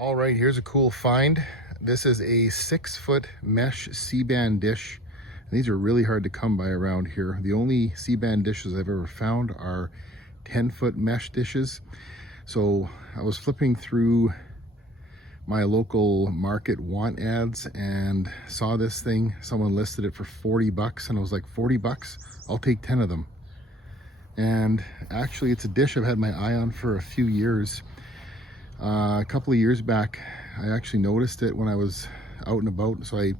All right, here's a cool find. This is a 6-foot mesh C-band dish. And these are really hard to come by around here. The only C-band dishes I've ever found are 10-foot mesh dishes. So I was flipping through my local market want ads and saw this thing. Someone listed it for 40 bucks and I was like, 40 bucks? I'll take 10 of them. And actually it's a dish I've had my eye on for a few years. A couple of years back, I actually noticed it when I was out and about. So I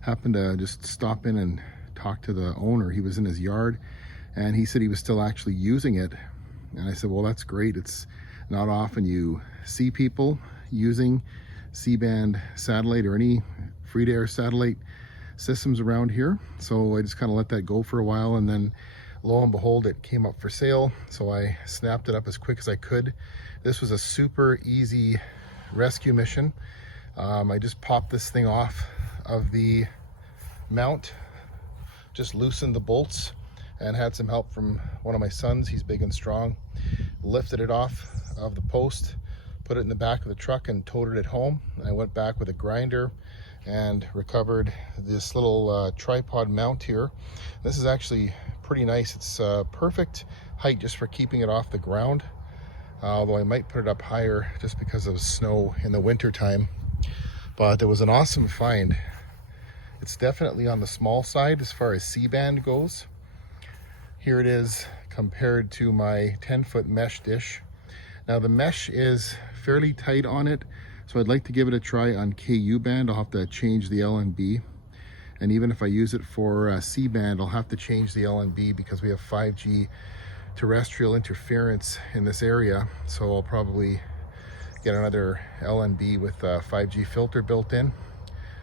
happened to just stop in and talk to the owner. He was in his yard and he said he was still actually using it. And I said, well, that's great. It's not often you see people using C-band satellite or any free-to-air satellite systems around here. So I just kind of let that go for a while, and then lo and behold, it came up for sale. So I snapped it up as quick as I could. This was a super easy rescue mission. I just popped this thing off of the mount, just loosened the bolts, and had some help from one of my sons. He's big and strong. Lifted it off of the post, put it in the back of the truck, and towed it home. I went back with a grinder and recovered this little tripod mount here. This is actually pretty nice. It's perfect height just for keeping it off the ground, although I might put it up higher just because of snow in the winter time. But it was an awesome find. It's definitely on the small side as far as C-band goes. Here it is compared to my 10-foot mesh dish. Now the mesh is fairly tight on it, so I'd like to give it a try on KU band. I'll have to change the LNB, and even if I use it for C-band, I'll have to change the LNB because we have 5G terrestrial interference in this area. So I'll probably get another LNB with a 5G filter built in,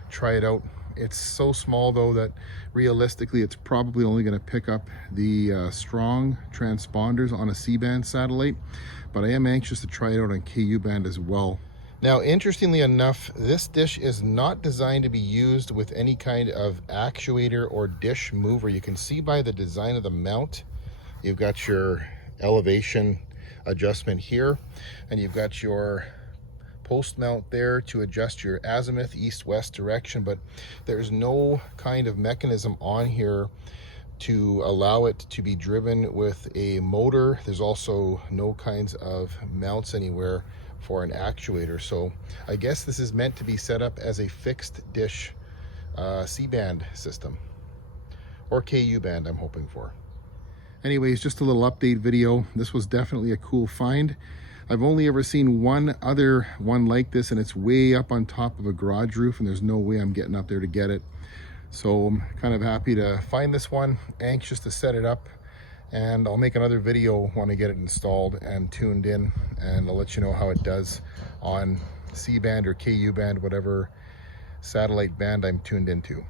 try it out. It's so small though that realistically it's probably only going to pick up the strong transponders on a C-band satellite, but I am anxious to try it out on KU band as well. Now, interestingly enough, this dish is not designed to be used with any kind of actuator or dish mover. You can see by the design of the mount, you've got your elevation adjustment here, and you've got your post mount there to adjust your azimuth east-west direction, but there's no kind of mechanism on here to allow it to be driven with a motor. There's also no kinds of mounts anywhere for an actuator. So I guess this is meant to be set up as a fixed dish C-band system, or KU band I'm hoping for. Anyways, just a little update video. This was definitely a cool find. I've only ever seen one other one like this, and it's way up on top of a garage roof, and there's no way I'm getting up there to get it. So I'm kind of happy to find this one, anxious to set it up, and I'll make another video when I get it installed and tuned in, and I'll let you know how it does on C-band or KU band, whatever satellite band I'm tuned into.